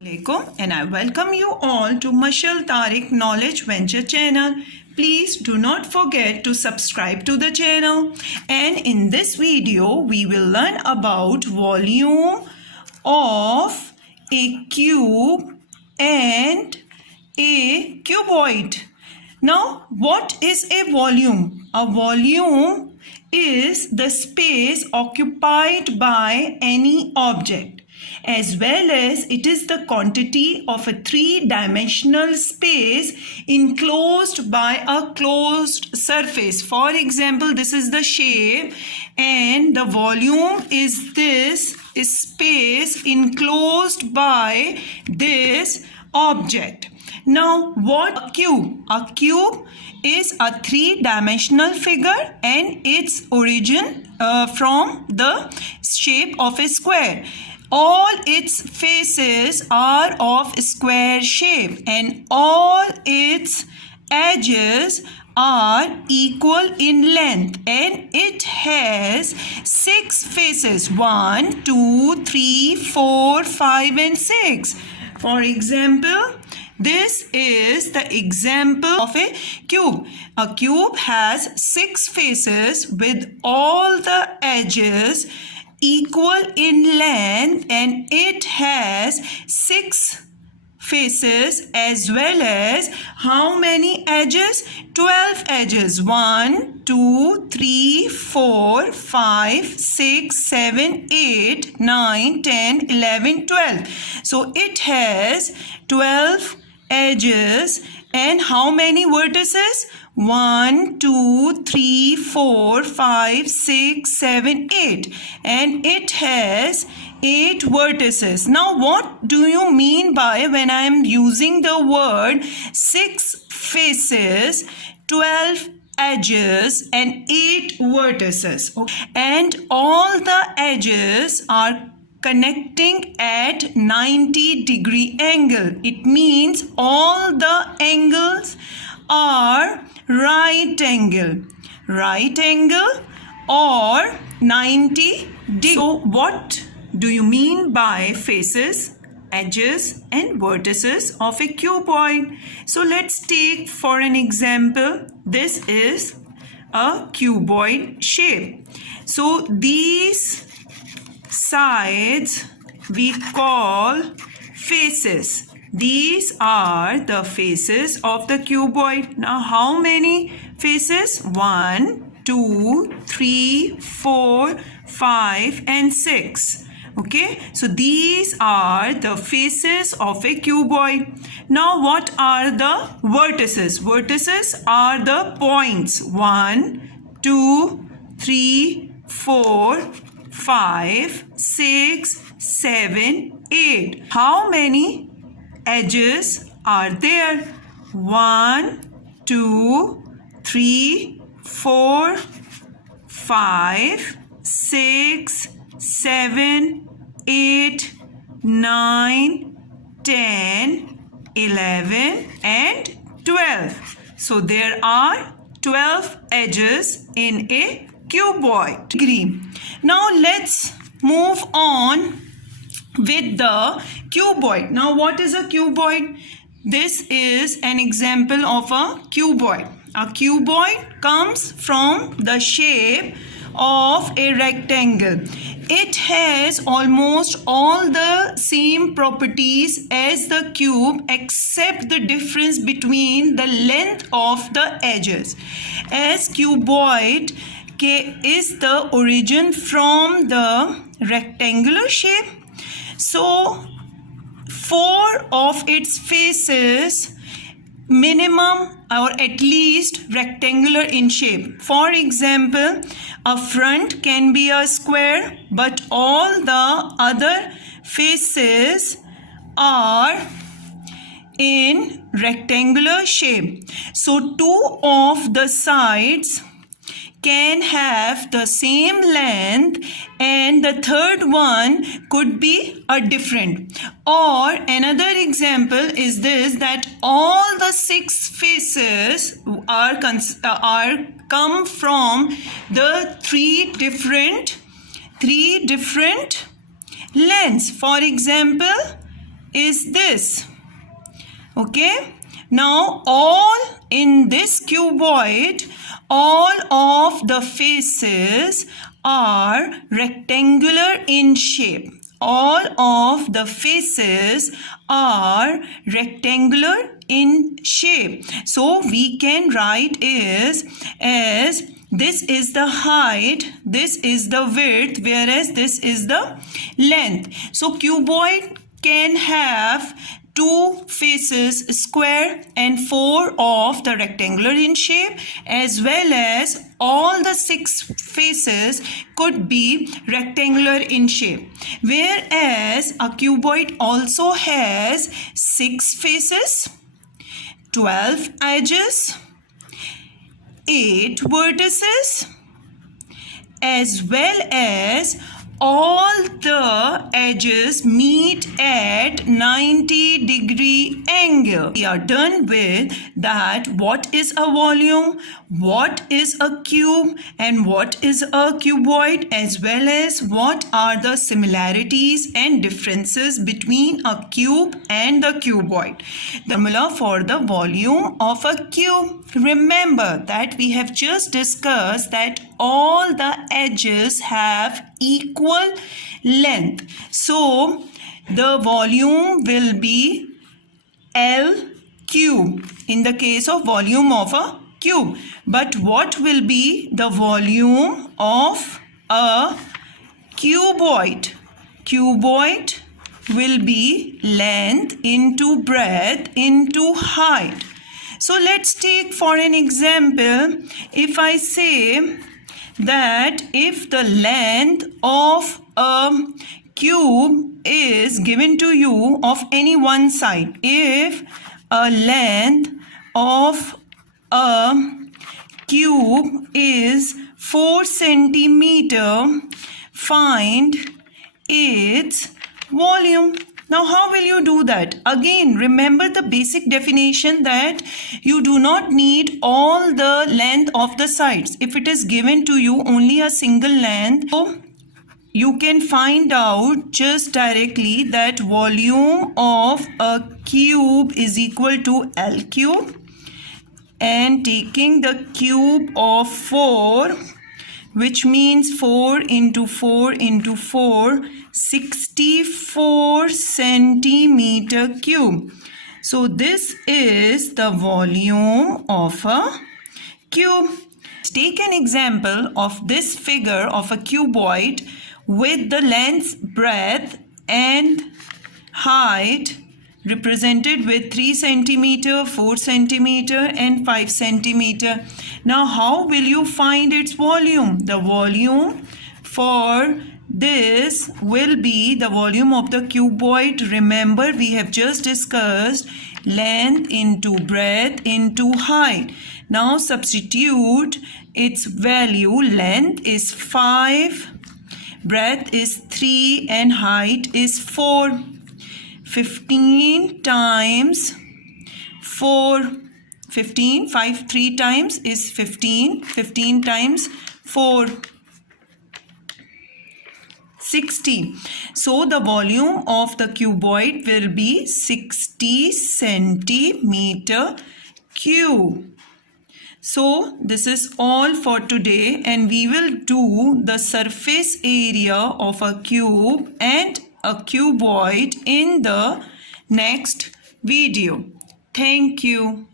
Assalamualaikum and I welcome you all to Mashal Tariq Knowledge Venture channel. Please do not forget to subscribe to the channel, and in this video we will learn about volume of a cube and a cuboid. Now, what is a volume? A volume is the space occupied by any object, as well as it is the quantity of a three-dimensional space enclosed by a closed surface. For example, this is the shape and the volume is this space enclosed by this object. Now, what a cube? A cube is a three-dimensional figure and its origin from the shape of a square. All its faces are of square shape and all its edges are equal in length, and it has 6 faces: 1, 2, 3, 4, 5 and 6. For example, this is the example of a cube. A cube has 6 faces with all the edges equal in length, and it has 6 faces as well as how many edges? 12 edges. 1, 2, 3, 4, 5, 6, 7, 8, 9, 10, 11, 12. So it has 12 edges and how many vertices? 1, 2, 3, 4, 5, 6, 7, 8, and it has 8 vertices. Now, what do you mean by when I am using the word 6 faces, 12 edges and 8 vertices? And all the edges are connecting at 90-degree angle. It means all the angles are right angle or 90 degree. So what do you mean by faces, edges and vertices of a cuboid? So let's take for an example, this is a cuboid shape. So these sides we call faces. These are the faces of the cuboid. Now, how many faces? 1, 2, 3, 4, 5 and 6. Okay, so these are the faces of a cuboid. Now, what are the vertices? Vertices are the points. 1, 2, 3, 4, 5, 6, 7, 8. How many edges are there? 1, 2, 3, 4, 5, 6, 7, 8, 9, 10, 11 and 12. So there are 12 edges in a cuboid. Now let's move on with the cuboid. Now, what is a cuboid? This is an example of a cuboid. A cuboid comes from the shape of a rectangle. It has almost all the same properties as the cube except the difference between the length of the edges. As cuboid is the origin from the rectangular shape, so 4 of its faces minimum or at least rectangular in shape. For example, a front can be a square, but all the other faces are in rectangular shape. So 2 of the sides can have the same length and the third one could be a different. Or another example is this, that all the 6 faces are come from the three different lengths. For example, is this. Okay, now all in this cuboid, all of the faces are rectangular in shape. All of the faces are rectangular in shape. So we can write is as this is the height, this is the width, whereas this is the length. So cuboid can have two faces square and four of the rectangular in shape, as well as all the six faces could be rectangular in shape. Whereas a cuboid also has 6 faces, 12 edges, 8 vertices, as well as all the edges meet at 90-degree angle. We are done with that. What is a volume, what is a cube, and what is a cuboid, as well as what are the similarities and differences between a cube and the cuboid. The formula for the volume of a cube. Remember that we have just discussed that all the edges have equal length. So the volume will be L cube in the case of volume of a cube. But what will be the volume of a cuboid? Cuboid will be length into breadth into height. So let's take for an example, if I say that if the length of a cube is given to you of any one side, if a length of a cube is 4 centimeter, find its volume. Now how will you do that? Again, remember the basic definition that you do not need all the length of the sides. If it is given to you only a single length, so you can find out just directly that volume of a cube is equal to L cube, and taking the cube of 4, which means 4 into 4 into 4, 64 centimeter cube. So this is the volume of a cube. Take an example of this figure of a cuboid with the length, breadth and height represented with 3 centimeter, 4 centimeter and 5 centimeter. Now how will you find its volume? The volume for this will be the volume of the cuboid. Remember, we have just discussed length into breadth into height. Now substitute its value. Length is 5, breadth is 3 and height is 4. 15 times 4, 15, 5, 3 times is 15, 15 times 4, 60. So the volume of the cuboid will be 60 centimeter cube. So this is all for today, and we will do the surface area of a cube and a cuboid in the next video. Thank you.